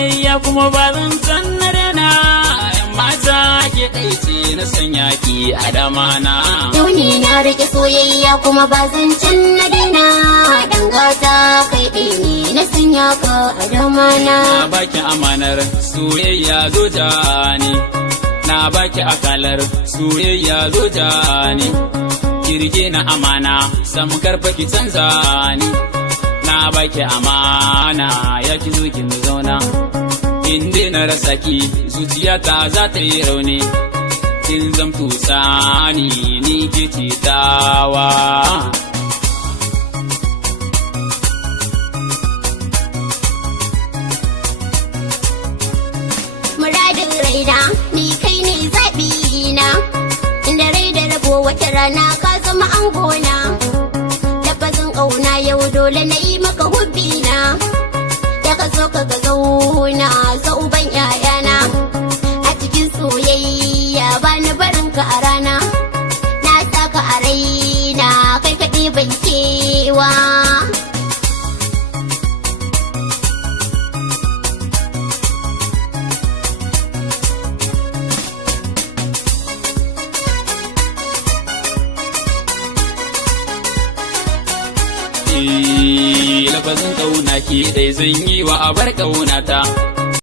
soyayya kuma ba zan san na rena, yan mata ke ɗai ce na sanya ki a damana. Yau ne na rike soyayya kuma ba zan can na daina, dan gata kai ɗai ne na sanya ka a damana. Na baki amanar soyayya zo jani, na baki akalar soyayya zo jani, kirge na amana sam karfa ki canza ni. Na baki amana ya ki zo ki zauna, inda na rasa ki zuciyata za ta yi rauni, kin zamto sani ni ke ce tawa. Muradin raina ni kai ne zaɓi na, inda rai da rabo wata rana ka zama angona. Lafazin ƙauna yau dole na yi maka hubbi na, da ka zo ka ga zauna zauban ƴaƴana. A cikin soyayya ba ni barin ka a rana, na saka a raina kai kaɗai ban kewa. Lafazin ƙauna ke dai zan yi wa abar ƙaunata.